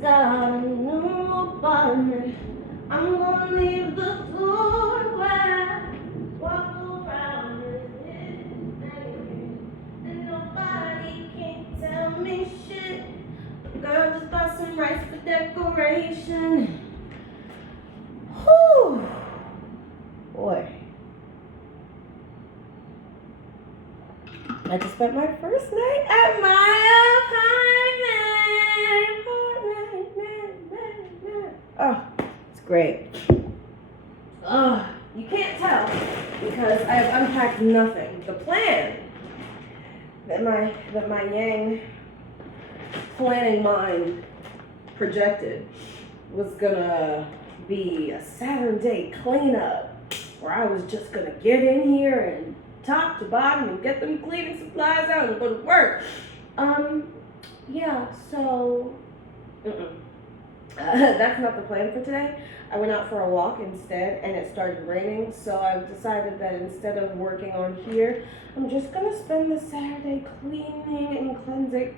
got a new apartment. I'm gonna leave the floor where I walk around with it, and nobody can tell me shit. The girl just bought some rice for decoration. Whew. Boy. I just spent my first night at my apartment. Oh, it's great. Oh, you can't tell because I have unpacked nothing. The plan that my yang planning mind projected was gonna be a Saturday cleanup where I was just gonna get in here and top to bottom and get them cleaning supplies out and go to work. Yeah, so that's not the plan for today. I went out for a walk instead and it started raining, so I've decided that instead of working on here, I'm just gonna spend the Saturday cleaning and cleansing,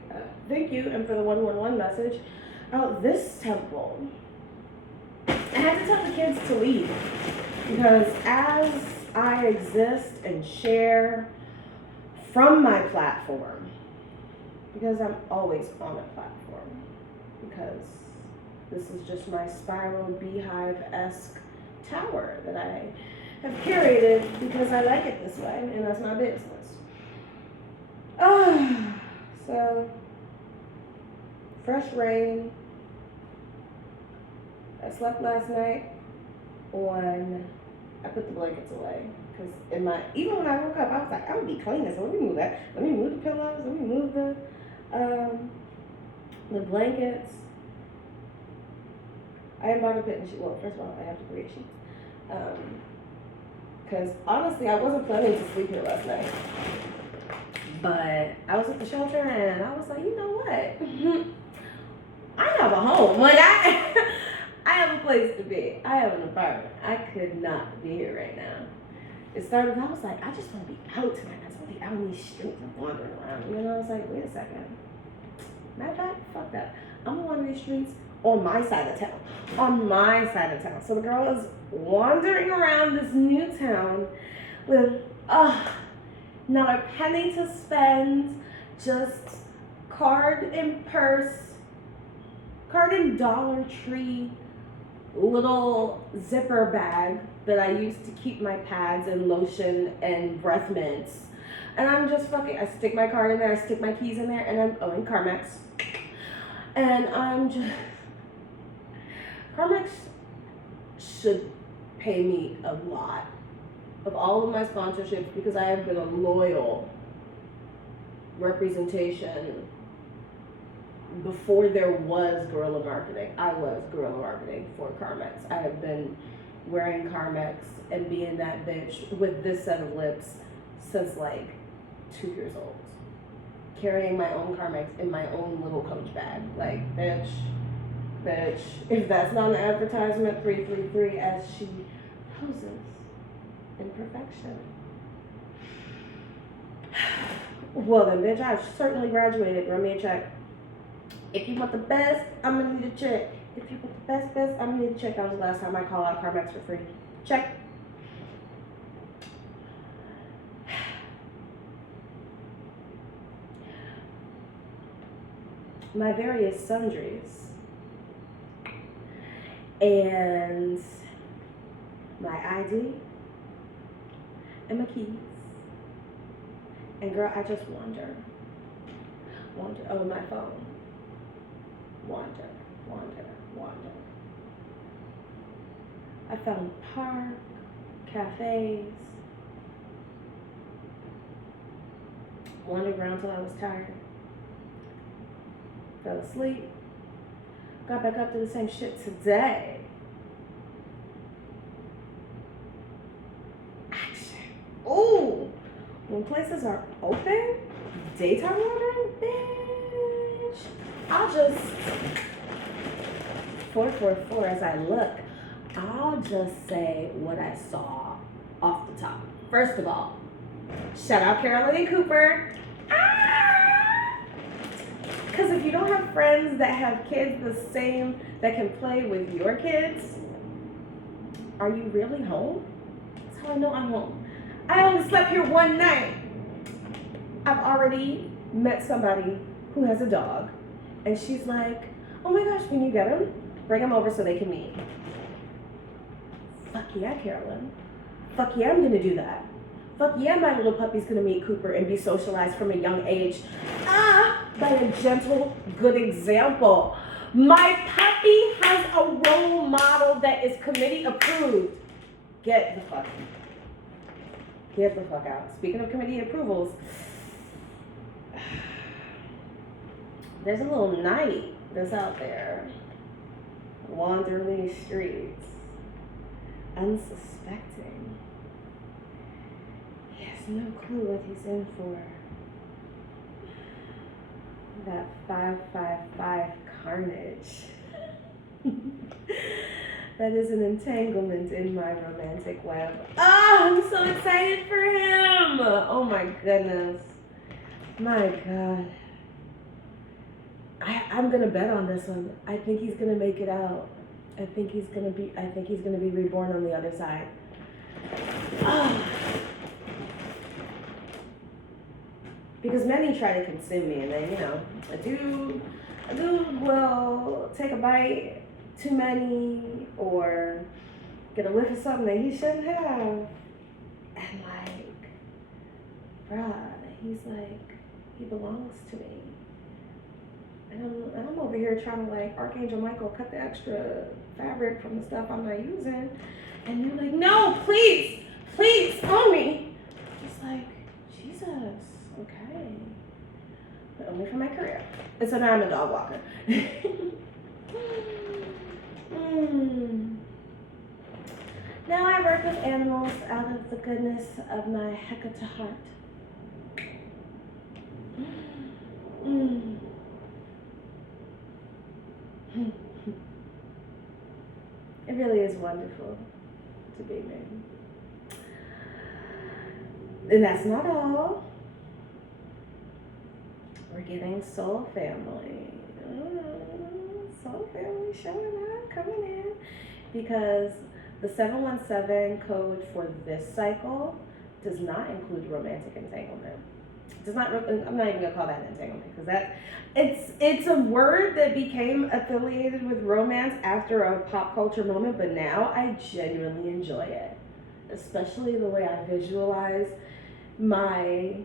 thank you, and for the 111 message, out this temple. I had to tell the kids to leave because as I exist and share from my platform, because I'm always on a platform, because this is just my spiral beehive-esque tower that I have curated because I like it this way, and that's my business. So, fresh rain. I slept last night on, I put the blankets away because even when I woke up, I was like, I'm gonna be cleaning, so let me move that. Let me move the pillows, let me move the blankets. I am about to put in sheets. Well, first of all, I have to create sheets. Because honestly, I wasn't planning to sleep here last night. But I was at the shelter and I was like, you know what? I have a home. Like I have a place to be. I have an apartment. I could not be here right now. It started, I was like, I just want to be out tonight. I just want to be out in these streets and wandering around. You know, I was like, wait a second. Matter of fact, fuck that. I'm gonna wander these streets on my side of town. On my side of town. So the girl is wandering around this new town with not a penny to spend, just card and purse, card and Dollar Tree little zipper bag that I use to keep my pads and lotion and breath mints. And I'm just fucking, I stick my card in there, I stick my keys in there, and I'm in Carmex. And I'm just, Carmex should pay me a lot of all of my sponsorships because I have been a loyal representation. Before there was guerrilla marketing, I was guerrilla marketing for Carmex. I have been wearing Carmex and being that bitch with this set of lips since like 2 years old. Carrying my own Carmex in my own little Coach bag. Like, bitch, if that's not an advertisement, 333 as she poses in perfection. Well then, bitch, I've certainly graduated. Run me a check. If you want the best, I'm gonna need a check. If you want the best, I'm gonna need a check. That was the last time I called out Carmex for free. Check. My various sundries and my ID and my keys. And girl, I just wander. Oh, my phone. Wander. I found park, cafes, wandered around till I was tired, fell asleep, got back up to the same shit today. Action. Ooh, when places are open, daytime wandering, bitch, I'll just 444 as I look. I'll just say what I saw off the top. First of all, shout out Carolyn and Cooper. Because if you don't have friends that have kids the same, that can play with your kids, are you really home? That's how I know I'm home. I only slept here one night. I've already met somebody who has a dog, and she's like, oh my gosh, when you get him, bring him over so they can meet. Fuck yeah, Carolyn. Fuck yeah, I'm gonna do that. Fuck yeah, my little puppy's gonna meet Cooper and be socialized from a young age. By a gentle, good example. My puppy has a role model that is committee approved. Get the fuck out. Speaking of committee approvals, there's a little knight that's out there wandering these streets, unsuspecting. He has no clue what he's in for. That 555 carnage. That is an entanglement in my romantic web. Oh, I'm so excited for him. Oh my goodness. My God. I'm gonna bet on this one. I think he's gonna make it out. I think he's gonna be reborn on the other side. Because many try to consume me, and then a dude will take a bite too many or get a whiff of something that he shouldn't have, and he's like, he belongs to me. And I'm over here trying to Archangel Michael cut the extra fabric from the stuff I'm not using. And you're like, no, please, own me. Just like, Jesus, okay. But only for my career. And so now I'm a dog walker. Now I work with animals out of the goodness of my Hecate heart. It really is wonderful to be me. And that's not all. We're getting Soul Family. Soul Family showing up, coming in. Because the 717 code for this cycle does not include romantic entanglement. I'm not even gonna call that an entanglement because it's a word that became affiliated with romance after a pop culture moment, but now I genuinely enjoy it, especially the way I visualize the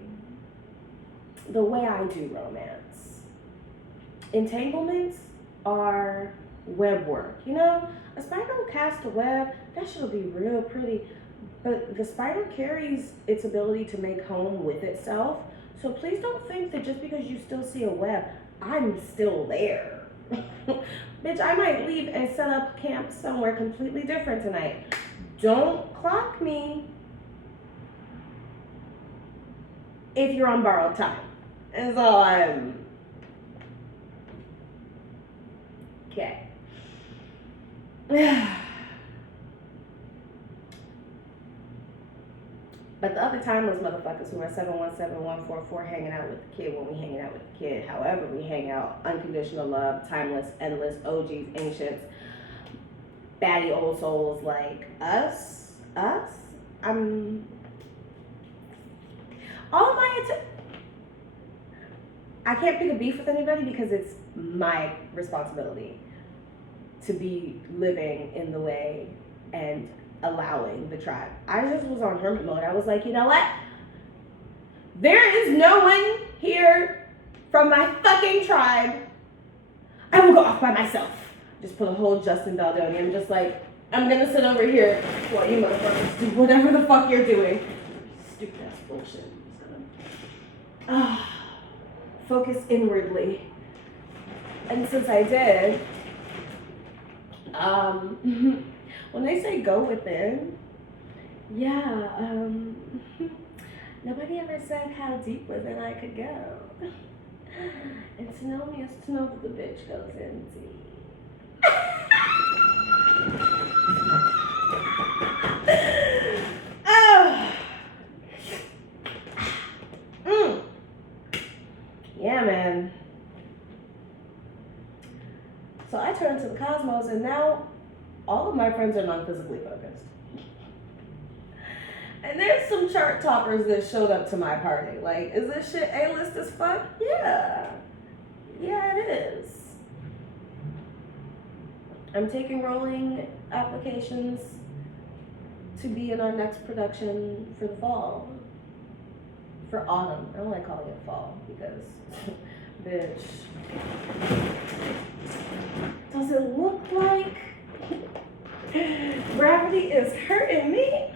way I do romance. Entanglements are web work, A spider will cast a web, that shit'll be real pretty, but the spider carries its ability to make home with itself. So please don't think that just because you still see a web, I'm still there. Bitch, I might leave and set up camp somewhere completely different tonight. Don't clock me if you're on borrowed time. And so I'm... Okay. But the other time, those motherfuckers who are 717144 hanging out with the kid when we hanging out with the kid, however we hang out, unconditional love, timeless, endless, OGs, ancients, baddie old souls like us, I can't pick a beef with anybody because it's my responsibility to be living in the way and allowing the tribe. I just was on hermit mode. I was like, you know what? There is no one here from my fucking tribe. I will go off by myself. Just put a whole Justin Baldoni. I'm just like, I'm gonna sit over here while you motherfuckers do whatever the fuck you're doing. Stupid ass bullshit. I'm just gonna focus inwardly. And since I did, when they say go within, nobody ever said how deep within I could go. And to know me is to know that the bitch goes in deep. Yeah, man. So I turned to the cosmos, and now all of my friends are non-physically focused. And there's some chart toppers that showed up to my party. Like, is this shit A-list as fuck? Yeah. Yeah, it is. I'm taking rolling applications to be in our next production for the fall. For autumn. I don't like calling it fall because, bitch, does it look like gravity is hurting me?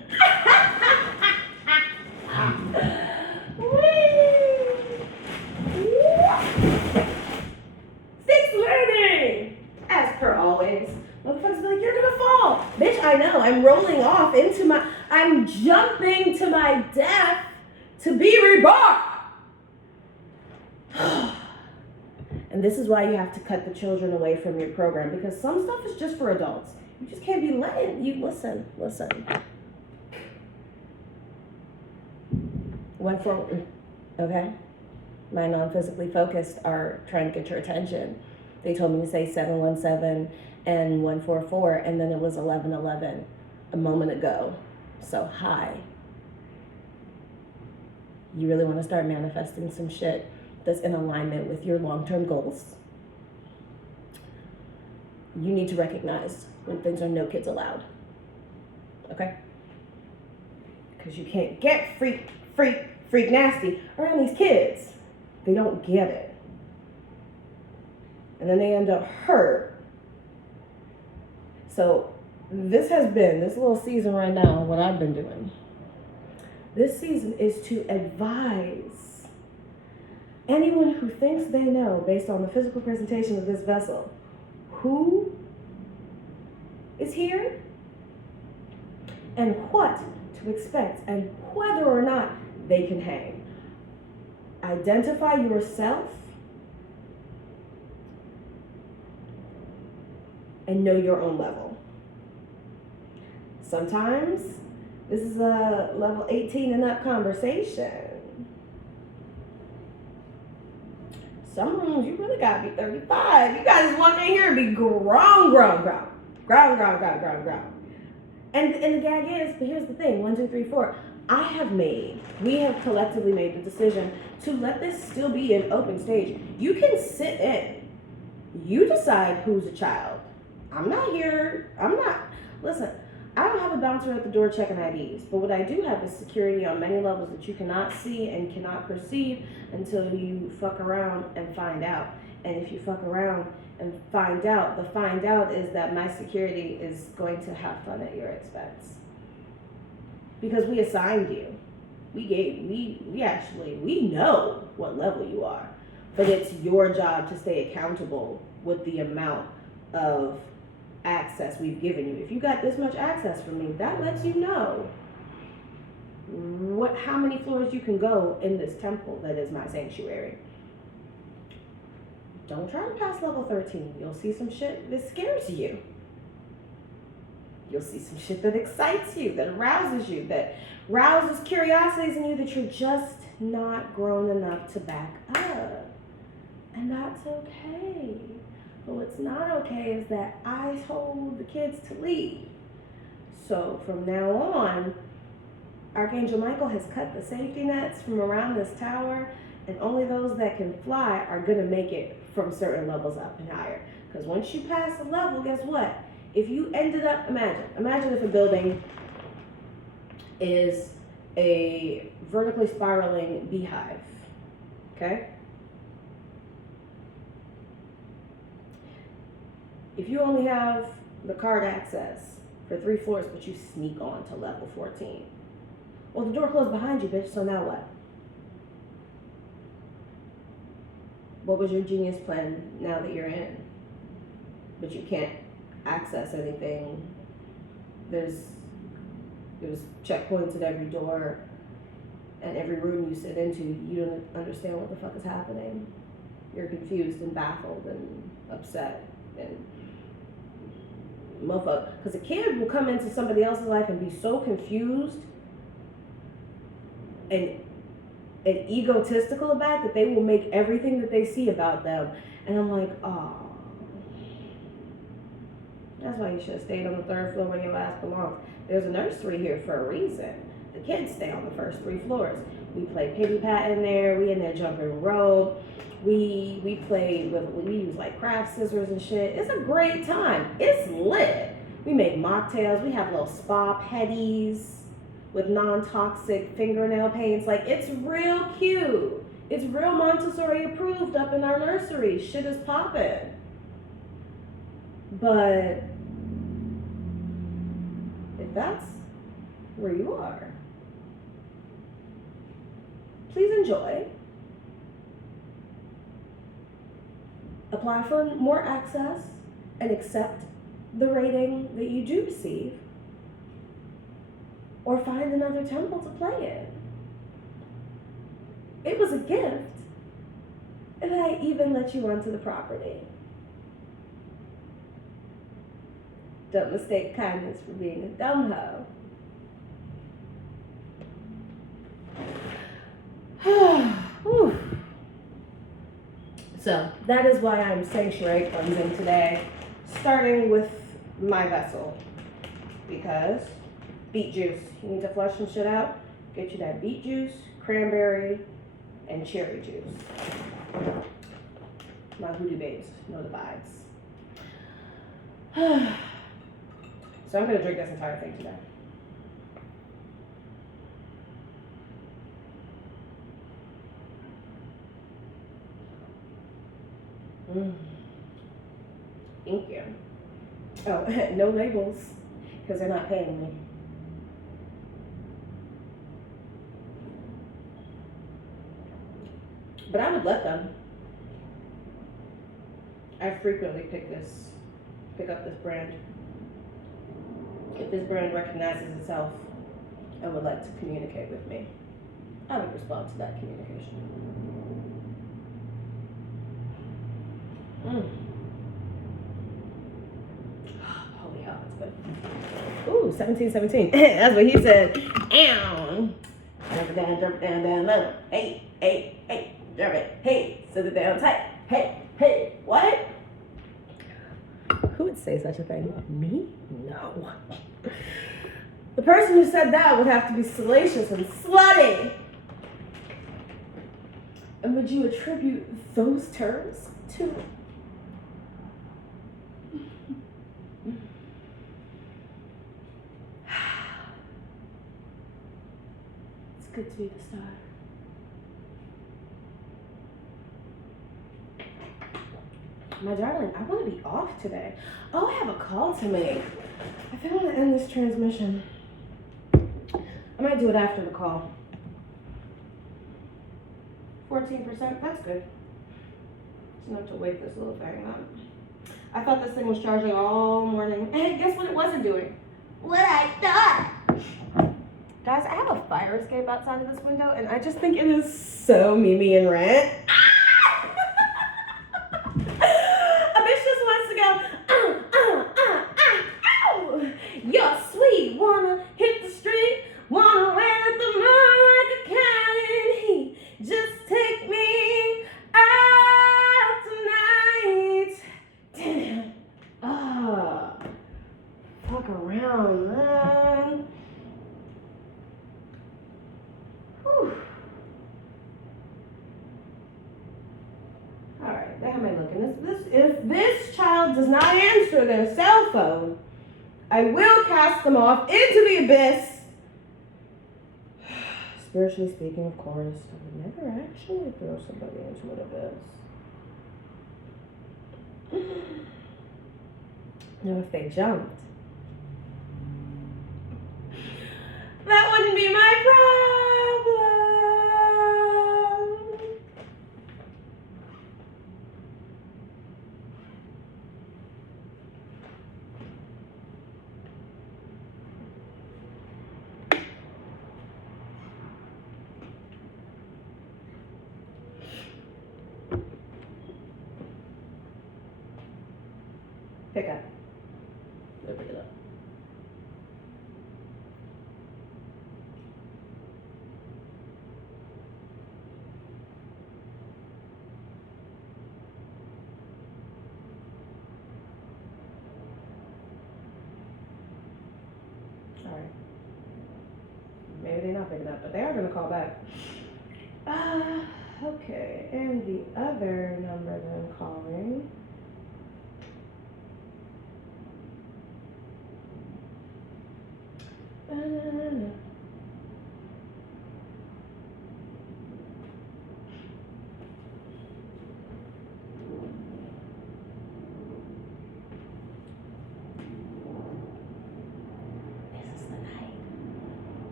Six learning! As per always. Motherfuckers be like, you're gonna fall. Bitch, I know. I'm rolling off I'm jumping to my death to be reborn. And this is why you have to cut the children away from your program, because some stuff is just for adults. You just can't be letting you listen. 1-4, okay? My non-physically focused are trying to get your attention. They told me to say 717 and 144, and then it was 1111 a moment ago. So hi. You really want to start manifesting some shit that's in alignment with your long-term goals? You need to recognize when things are no kids allowed. Okay? Because you can't get freak nasty around these kids. They don't get it. And then they end up hurt. So this little season right now, what I've been doing. This season is to advise anyone who thinks they know, based on the physical presentation of this vessel, who is here and what to expect and whether or not they can hang. Identify yourself and know your own level. Sometimes this is a level 18 and up conversation. Some rooms you really gotta be 35. You guys walk in here and be grown. And the gag is, but here's the thing, 1, 2, 3, 4. We have collectively made the decision to let this still be an open stage. You can sit in. You decide who's a child. Listen, I don't have a bouncer at the door checking IDs, but what I do have is security on many levels that you cannot see and cannot perceive until you fuck around and find out. And if you fuck around and find out, the find out is that my security is going to have fun at your expense. Because we assigned you. We know what level you are. But it's your job to stay accountable with the amount of access we've given you. If you got this much access from me, that lets you know how many floors you can go in this temple that is my sanctuary. Don't try to pass level 13. You'll see some shit that scares you. You'll see some shit that excites you, that arouses you, that rouses curiosities in you that you're just not grown enough to back up. And that's okay. But what's not okay is that I told the kids to leave. So from now on, Archangel Michael has cut the safety nets from around this tower, and only those that can fly are going to make it from certain levels up and higher. Because once you pass a level, guess what? If you ended up, imagine if a building is a vertically spiraling beehive, okay? If you only have the card access for 3 floors, but you sneak on to level 14, well, the door closed behind you, bitch, so now what? What was your genius plan now that you're in? But you can't access anything. There's checkpoints at every door, and every room you sit into, you don't understand what the fuck is happening. You're confused and baffled and upset and motherfucker. Because a kid will come into somebody else's life and be so confused and egotistical about it that they will make everything that they see about them. And I'm like, oh. That's why you should have stayed on the 3rd floor where your ass belongs. There's a nursery here for a reason. The kids stay on the first 3 floors. We play piggy pat in there. We in there jumping rope. We played with, we use like craft scissors and shit. It's a great time. It's lit. We make mocktails. We have little spa petties with non-toxic fingernail paints. Like, it's real cute. It's real Montessori approved up in our nursery. Shit is popping. But if that's where you are, please enjoy. Apply for more access and accept the rating that you do receive, or find another temple to play in. It was a gift, and I even let you onto the property. Don't mistake kindness for being a dumb hoe. So that is why I'm sanctuary cleansing today, starting with my vessel, because beet juice, you need to flush some shit out. Get you that beet juice, cranberry, and cherry juice. My hoodoo babes know the vibes. So I'm gonna drink this entire thing today. Thank you. Oh, no labels, because they're not paying me. But I would let them. I frequently pick up this brand. If this brand recognizes itself and would like to communicate with me, I would respond to that communication. Holy hell, that's good. Ooh, 1717. That's what he said. Ow. Jump it down low. Hey, jump it. Hey, sit it down tight. Hey, what? Who would say such a thing? Me? No. The person who said that would have to be salacious and slutty. And would you attribute those terms to? It's good to be the star. My darling, I want to be off today. Oh, I have a call to make. I think I'm going to end this transmission. I might do it after the call. 14%, that's good. It's enough to wake this little thing up. I thought this thing was charging all morning. Hey, guess what it wasn't doing? What I thought. Guys, I have a fire escape outside of this window, and I just think it is so Mimi and Rant. You're sweet, wanna hit the street, wanna wear the moon like a cat in heat. Just take me out tonight. Damn. Fuck around, man. Whew. Alright, how am I looking? If this child does not answer their cell phone, I will cast them off into the abyss. Spiritually speaking, of course, I would never actually throw somebody into an abyss. Now, if they jumped, that wouldn't be my problem. Pick up. Go pick it up. sorry. Maybe they're not picking up, but they are gonna call back. Okay, and the other number that I'm calling.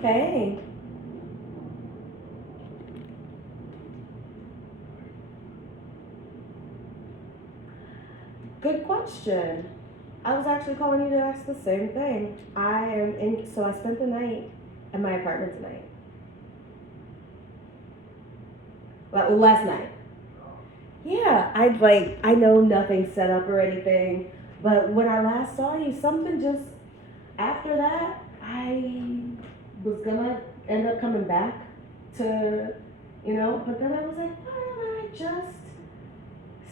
Hey. Good question. I was actually calling you to ask the same thing. So I spent the night at my apartment tonight. Well, last night. Yeah, I know nothing set up or anything, but when I last saw you, something just, after that, I was gonna end up coming back to, but then I was like, why don't I just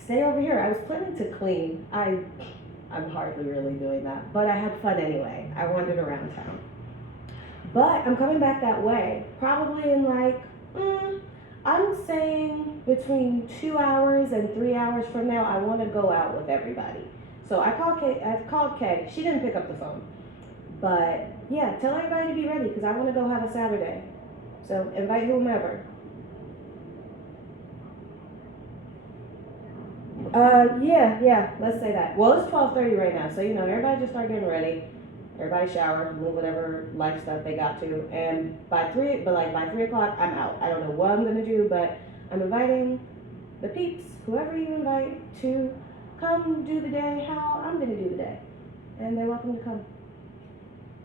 stay over here? I was planning to clean. I'm hardly really doing that, but I had fun anyway. I wandered around town. But I'm coming back that way, probably in I'm saying between 2 hours and 3 hours from now, I want to go out with everybody. So I called Kay. She didn't pick up the phone. But yeah, tell everybody to be ready because I want to go have a Saturday. So invite whomever. Yeah, let's say that. Well, it's 12:30 right now, so everybody just start getting ready. Everybody shower, move whatever life stuff they got to, and by 3 o'clock, I'm out. I don't know what I'm gonna do, but I'm inviting the peeps, whoever you invite, to come do the day how I'm gonna do the day, and they're welcome to come.